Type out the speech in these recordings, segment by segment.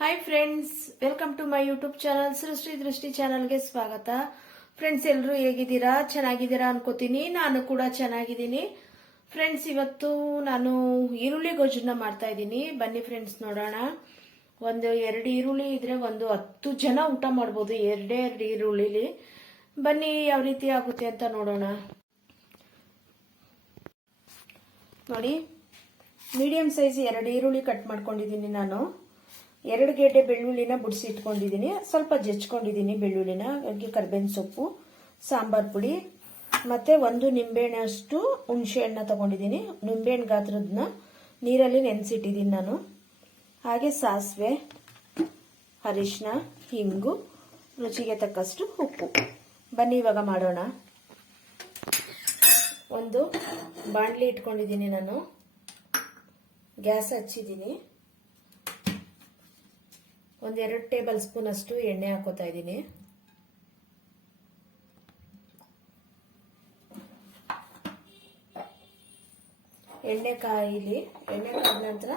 Hi friends welcome to my YouTube channel Srishti Drishti ಚಾನಲ್ಗೆ ಸ್ವಾಗತ. Friends ಎಲ್ಲರೂ ಹೇಗಿದ್ದೀರಾ? ಚೆನ್ನಾಗಿದ್ದೀರಾ ಅನ್ಕೋತೀನಿ. ನಾನು ಕೂಡ ಚೆನ್ನಾಗಿದ್ದೀನಿ. ಫ್ರೆಂಡ್ಸ್ ಇವತ್ತು ನಾನು ಈರುಳ್ಳಿ ಗೊಜ್ಜನ್ನ ಮಾಡ್ತಾ ಇದ್ದೀನಿ. ಬನ್ನಿ ಫ್ರೆಂಡ್ಸ್ ನೋಡೋಣ. ಒಂದು ಎರಡು ಈರುಳ್ಳಿ ಇದ್ರೆ ಒಂದು ಹತ್ತು ಜನ ಊಟ ಮಾಡ್ಬೋದು ಎರಡೇ ಎರಡು ಈರುಳ್ಳಿಲಿ. ಬನ್ನಿ ಯಾವ ರೀತಿ ಆಗುತ್ತೆ ಅಂತ ನೋಡೋಣ. ನೋಡಿ ಮೀಡಿಯಂ ಸೈಜ್ ಎರಡು ಈರುಳ್ಳಿ ಕಟ್ ಮಾಡ್ಕೊಂಡಿದ್ದೀನಿ ನಾನು. ಎರಡು ಗೆಡ್ಡೆ ಬೆಳ್ಳುಳ್ಳಿನ ಬಿಡಿಸಿ ಇಟ್ಕೊಂಡಿದ್ದೀನಿ. ಸ್ವಲ್ಪ ಜಚ್ಕೊಂಡಿದ್ದೀನಿ ಬೆಳ್ಳುಳ್ಳಿನ. ಹಾಗೆ ಕರ್ಬೇವಿನ ಸೊಪ್ಪು, ಸಾಂಬಾರ್ ಪುಡಿ, ಮತ್ತೆ ಒಂದು ನಿಂಬೆಹಣ್ಣಷ್ಟು ಹುಣಸೆ ಹಣ್ಣ ತಗೊಂಡಿದ್ದೀನಿ. ನಿಂಬೆಹಣ್ಣು ಗಾತ್ರದನ್ನ ನೀರಲ್ಲಿ ನೆನೆಸಿಟ್ಟಿದ್ದೀನಿ ನಾನು. ಹಾಗೆ ಸಾಸಿವೆ ಅರಿಶಿನ ಹಿಂಗು, ರುಚಿಗೆ ತಕ್ಕಷ್ಟು ಉಪ್ಪು. ಬನ್ನಿ, ಇವಾಗ ಮಾಡೋಣ. ಒಂದು ಬಾಣಲಿ ಇಟ್ಕೊಂಡಿದ್ದೀನಿ ನಾನು. ಗ್ಯಾಸ್ ಹಚ್ಚಿದ್ದೀನಿ. ಒಂದೆರಡು ಟೇಬಲ್ ಸ್ಪೂನ್ ಅಷ್ಟು ಎಣ್ಣೆ ಹಾಕೋತಾ ಇದ್ದೀನಿ. ಎಣ್ಣೆ ಕಾಯಿಲಿ, ಎಣ್ಣೆ ಕಾದ ನಂತರ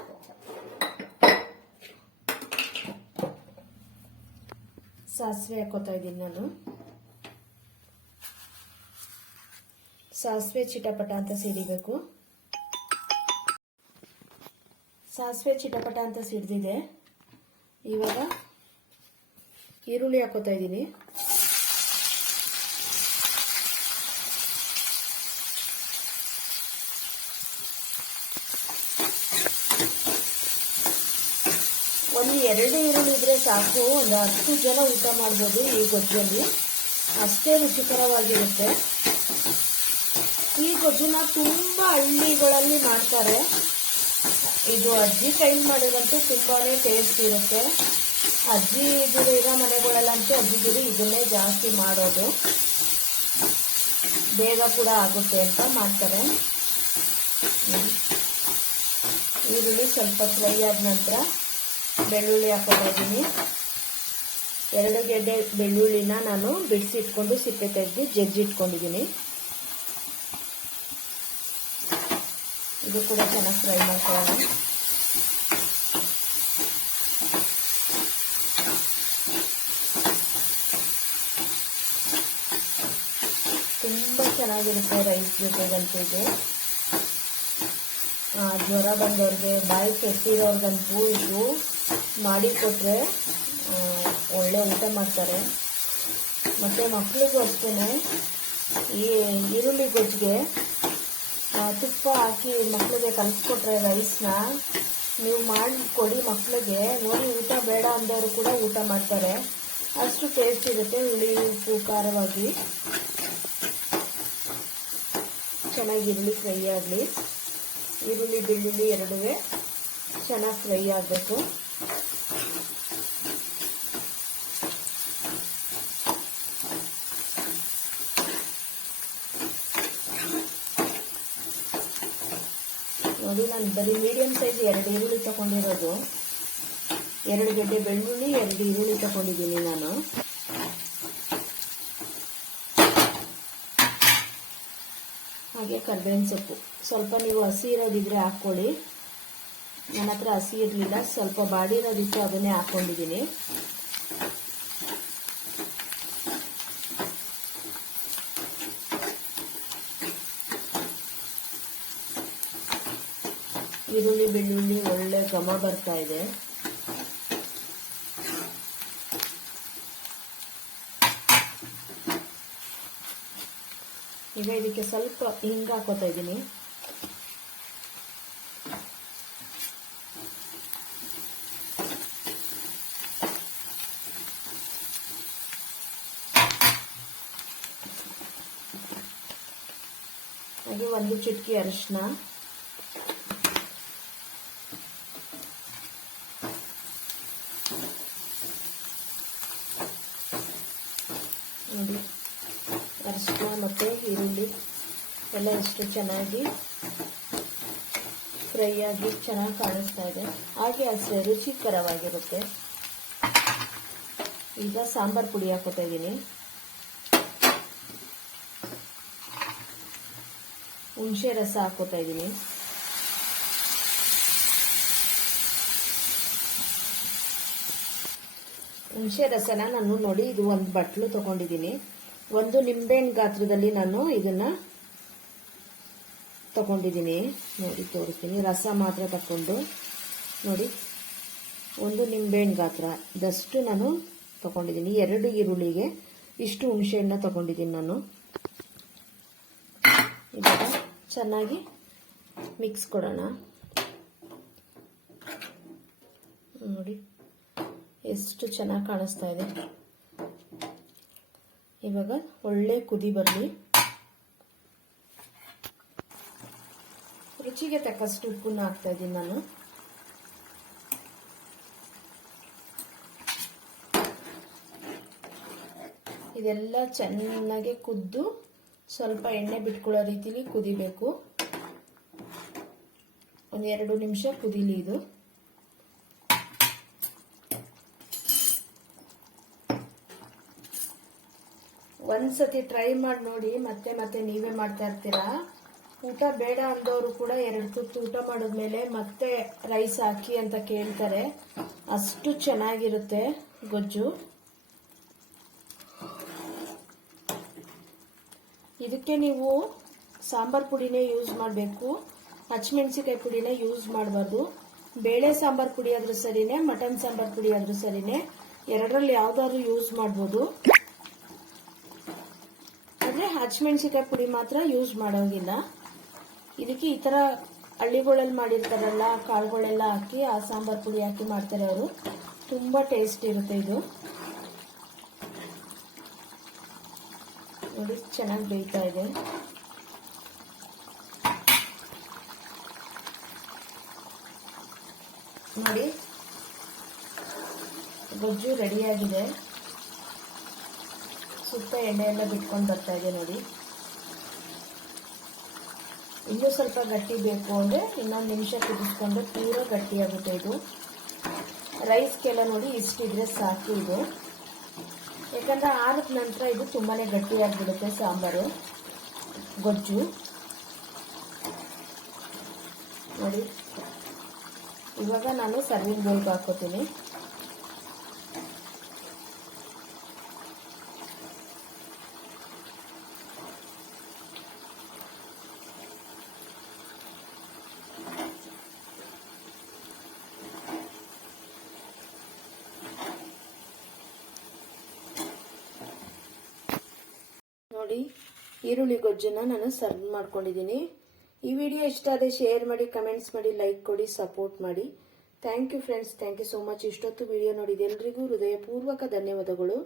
ಸಾಸಿವೆ ಹಾಕೋತಾ ಇದ್ದೀನಿ ನಾನು. ಸಾಸಿವೆ ಚಿಟಪಟ ಅಂತ ಸಿಡಿಬೇಕು ಸಾಸಿವೆ ಚಿಟಪಟ ಅಂತ ಸಿಡ್ದಿದೆ ಇವಾಗ ಈರುಳ್ಳಿ ಹಾಕೋತಾ ಇದ್ದೀನಿ. ಒಂದು ಎರಡೇ ಈರುಳ್ಳಿ ಇದ್ರೆ ಸಾಕು. ಒಂದು ಹತ್ತು ಜನ ಊಟ ಮಾಡ್ಬೋದು ಈ ಗೊಜ್ಜಲ್ಲಿ. ಅಷ್ಟೇ ರುಚಿಕರವಾಗಿರುತ್ತೆ. ಈ ಗೊಜ್ಜನ್ನ ತುಂಬ ಹಳ್ಳಿಗಳಲ್ಲಿ ಮಾಡ್ತಾರೆ. ಇದು ಅಜ್ಜಿ ಕೈಲಿ ಮಾಡಿದ್ರಂತೂ ತುಂಬಾ ಟೇಸ್ಟ್ ಇರುತ್ತೆ. ಅಜ್ಜಿ ಇದ್ರು ಇರೋ ಮನೆಗಳಲ್ಲಂತೂ ಅಜ್ಜಿಗಿರು ಇದನ್ನೇ ಜಾಸ್ತಿ ಮಾಡೋದು. ಬೇಗ ಕೂಡ ಆಗುತ್ತೆ ಅಂತ ಮಾಡ್ತಾರೆ. ಈರುಳ್ಳಿ ಸ್ವಲ್ಪ ಫ್ರೈ ಆದ ನಂತರ ಬೆಳ್ಳುಳ್ಳಿ ಹಾಕೊಂಡಿದ್ದೀನಿ ಎರಡು ಗೆಡ್ಡೆ ಬೆಳ್ಳುಳ್ಳಿನ ನಾನು ಬಿಡಿಸಿಟ್ಕೊಂಡು ಸಿಪ್ಪೆ ತೆಗೆದು ಜಜ್ಜಿಟ್ಕೊಂಡಿದ್ದೀನಿ ಇದು ಕೂಡ ಚೆನ್ನಾಗಿ ಫ್ರೈ ಮಾಡ್ಕೊಳ್ಳೋಣ ತುಂಬ ಚೆನ್ನಾಗಿರುತ್ತೆ ರೈಸ್ ಜೊತೆಗಂತೂ ಇದು. ಜ್ವರ ಬಂದವ್ರಿಗೆ, ಬಾಯಿ ಕೆಟ್ಟಿರೋರ್ಗಂತೂ ಇದು ಮಾಡಿಕೊಟ್ರೆ ಒಳ್ಳೆ ಊಟ ಮಾಡ್ತಾರೆ. ಮತ್ತು ಮಕ್ಕಳಿಗೂ ಅಷ್ಟೇ ಈ ಈರುಳ್ಳಿ ಗೊಜ್ಜಿಗೆ ತುಪ್ಪ ಹಾಕಿ ಮಕ್ಕಳಿಗೆ ಕಲಿಸ್ಕೊಟ್ರೆ ರೈಸ್ನ ನೀವು ಮಾಡಿಕೊಡಿ ಮಕ್ಕಳಿಗೆ ನೋಡಿ, ಊಟ ಬೇಡ ಅಂದವರು ಕೂಡ ಊಟ ಮಾಡ್ತಾರೆ. ಅಷ್ಟು ಟೇಸ್ಟ್ ಇರುತ್ತೆ ಹುಳಿ, ಉಪ್ಪು, ಖಾರವಾಗಿ. ಚೆನ್ನಾಗಿರಲಿ ಫ್ರೈ ಆಗಲಿ. ಈರುಳ್ಳಿ, ಬೆಳ್ಳುಳ್ಳಿ ಎರಡೂ ಚೆನ್ನಾಗಿ ಫ್ರೈ ಆಗಬೇಕು. ನೋಡಿ ನಾನು ಬರೀ ಮೀಡಿಯಂ ಸೈಜ್ ಎರಡು ಈರುಳ್ಳಿ ತಗೊಂಡಿರೋದು. ಎರಡು ಗಡ್ಡೆ ಬೆಳ್ಳುಳ್ಳಿ, ಎರಡು ಈರುಳ್ಳಿ ತಗೊಂಡಿದ್ದೀನಿ ನಾನು. ಹಾಗೆ ಕರ್ಬೇವಿನ ಸೊಪ್ಪು. ಸ್ವಲ್ಪ ನೀವು ಹಸಿ ಇರೋದಿದ್ರೆ ಹಾಕ್ಕೊಳ್ಳಿ. ನನ್ನ ಹತ್ರ ಹಸಿ ಇರಲಿಲ್ಲ, ಸ್ವಲ್ಪ ಬಾಡಿರೋದಿತ್ತು ಅದನ್ನೇ ಹಾಕ್ಕೊಂಡಿದ್ದೀನಿ. ಈರುಳ್ಳಿ, ಬೆಳ್ಳುಳ್ಳಿ ಒಳ್ಳೆ ಘಮ ಬರ್ತಾ ಇದೆ. ಈಗ ಇದಕ್ಕೆ ಸ್ವಲ್ಪ ಹಿಂಗ ಹಾಕೋತಾ ಇದ್ದೀನಿ. ಹಾಗೆ ಒಂದು ಚಿಟ್ಕಿ ಅರಿಶಿನ ನೋಡಿ ಅರಿಶಿನ ಮತ್ತು ಈರುಳ್ಳಿ ಎಲ್ಲ ಎಷ್ಟು ಚೆನ್ನಾಗಿ ಫ್ರೈ ಆಗಿ ಚೆನ್ನಾಗಿ ಕಾಣಿಸ್ತಾ ಇದೆ. ಹಾಗೆ ಅಷ್ಟೇ ರುಚಿಕರವಾಗಿರುತ್ತೆ. ಈಗ ಸಾಂಬಾರು ಪುಡಿ ಹಾಕೋತಾ ಇದ್ದೀನಿ. ಹುಣಸೆ ರಸ ಹಾಕೋತಾ ಇದ್ದೀನಿ. ಹುಣಸೆ ರಸನ ನಾನು ನೋಡಿ ಇದು ಒಂದು ಬಟ್ಲು ತಗೊಂಡಿದ್ದೀನಿ. ಒಂದು ನಿಂಬೆಹಣ್ಣು ಗಾತ್ರದಲ್ಲಿ ನಾನು ಇದನ್ನ ತಗೊಂಡಿದ್ದೀನಿ. ನೋಡಿ, ತೋರಿಸ್ತೀನಿ. ರಸ ಮಾತ್ರ ತಕೊಂಡು ನೋಡಿ, ಒಂದು ನಿಂಬೆಹಣ್ಣು ಗಾತ್ರ. ಇದಷ್ಟು ನಾನು ತಗೊಂಡಿದ್ದೀನಿ. ಎರಡು ಈರುಳ್ಳಿಗೆ ಇಷ್ಟು ಹುಣಸೆಹಣ್ಣ ತಗೊಂಡಿದ್ದೀನಿ ನಾನು. ಇವಾಗ ಚೆನ್ನಾಗಿ ಮಿಕ್ಸ್ ಕೊಡೋಣ. ನೋಡಿ. ಎಷ್ಟು ಚೆನ್ನಾಗಿ ಕಾಣಿಸ್ತಾ ಇದೆ. ಇವಾಗ ಒಳ್ಳೆ ಕುದಿ ಬರಲಿ ರುಚಿಗೆ ತಕ್ಕಷ್ಟು ಉಪ್ಪನ್ನ ಹಾಕ್ತಾ ಇದ್ದೀನಿ ನಾನು. ಇದೆಲ್ಲ ಚೆನ್ನಾಗಿ ಕುದ್ದು ಸ್ವಲ್ಪ ಎಣ್ಣೆ ಬಿಟ್ಕೊಳ್ಳೋ ರೀತಿಲಿ ಕುದಿಬೇಕು. ಒಂದೆರಡು ನಿಮಿಷ ಕುದಿಲಿ ಇದು. ಒಂದ್ಸತಿ ಟ್ರೈ ಮಾಡಿ ನೋಡಿ, ಮತ್ತೆ ಮತ್ತೆ ನೀವೇ ಮಾಡ್ತಾ ಇರ್ತೀರಾ? ಊಟ ಬೇಡ ಅಂದವರು ಕೂಡ ಎರಡು ತುತ್ತು ಊಟ ಮಾಡಿದ್ಮೇಲೆ ಮತ್ತೆ ರೈಸ್ ಹಾಕಿ ಅಂತ ಕೇಳ್ತಾರೆ. ಅಷ್ಟು ಚೆನ್ನಾಗಿರುತ್ತೆ ಗೊಜ್ಜು. ಇದಕ್ಕೆ ನೀವು ಸಾಂಬಾರ್ ಪುಡಿನೇ ಯೂಸ್ ಮಾಡಬೇಕು. ಹಸಿಮೆಣಸಿಕಾಯಿ ಪುಡಿನೇ ಯೂಸ್ ಮಾಡಬಾರ್ದು. ಬೇಳೆ ಸಾಂಬಾರ್ ಪುಡಿ ಆದ್ರೂ ಸರಿನೇ, ಮಟನ್ ಸಾಂಬಾರ್ ಪುಡಿ ಆದ್ರೂ ಸರಿನೇ. ಎರಡರಲ್ಲಿ ಯಾವ್ದಾದ್ರು ಯೂಸ್ ಮಾಡ್ಬೋದು. ಆದ್ರೆ ಹಸಿಮೆಣಸಿಕಾಯಿ ಪುಡಿ ಮಾತ್ರ ಯೂಸ್ ಮಾಡೋಂಗಿಲ್ಲ. ಇದಕ್ಕೆ ಈ ತರ ಹಳ್ಳಿಗಳಲ್ಲಿ ಮಾಡಿರ್ತಾರಲ್ಲ, ಕಾಳುಗಳೆಲ್ಲ ಹಾಕಿ, ಆ ಸಾಂಬಾರ್ ಪುಡಿ ಹಾಕಿ ಮಾಡ್ತಾರೆ ಅವರು. ತುಂಬಾ ಟೇಸ್ಟ್ ಇರುತ್ತೆ ಇದು. ನೋಡಿ, ಚೆನ್ನಾಗಿ ಬೇಯ್ತಾ ಇದೆ. ನೋಡಿ, ಗೊಜ್ಜು ರೆಡಿಯಾಗಿದೆ ಸುತ್ತ ಎಣ್ಣೆ ಎಲ್ಲ ಬಿಟ್ಕೊಂಡು ಬರ್ತಾ ಇದೆ ನೋಡಿ. ಇನ್ನೂ ಸ್ವಲ್ಪ ಗಟ್ಟಿ ಬೇಕು ಅಂದರೆ ಇನ್ನೊಂದು ನಿಮಿಷ ಕುದಿಸ್ಕೊಂಡ್ರೆ ಪೂರ ಗಟ್ಟಿಯಾಗುತ್ತೆ ಇದು. ರೈಸ್ಗೆಲ್ಲ ನೋಡಿ ಇಷ್ಟಿದ್ರೆ ಸಾಕು ಇದು. ಯಾಕಂದ್ರೆ ಆದ ನಂತರ ಇದು ತುಂಬಾನೇ ಗಟ್ಟಿಯಾಗಿಬಿಡುತ್ತೆ ಸಾಂಬಾರು, ಗೊಜ್ಜು. ನೋಡಿ, ಇವಾಗ ನಾನು ಸರ್ವಿಂಗ್ ಬೋಲ್ಗೆ ಹಾಕೋತೀನಿ. ನೋಡಿ, ಈರುಳ್ಳಿ ಗೊಜ್ಜನ್ನ ನಾನು ಸರ್ವ್ ಮಾಡ್ಕೊಂಡಿದ್ದೀನಿ. ಈ ವಿಡಿಯೋ ಇಷ್ಟ ಆದರೆ ಶೇರ್ ಮಾಡಿ ಕಮೆಂಟ್ಸ್ ಮಾಡಿ ಲೈಕ್ ಕೊಡಿ ಸಪೋರ್ಟ್ ಮಾಡಿ. Thank you friends thank you so much ಇಷ್ಟೊತ್ತು ವಿಡಿಯೋ ನೋಡಿದ ಎಲ್ರಿಗೂ ಹೃದಯಪೂರ್ವಕ ಧನ್ಯವಾದಗಳು.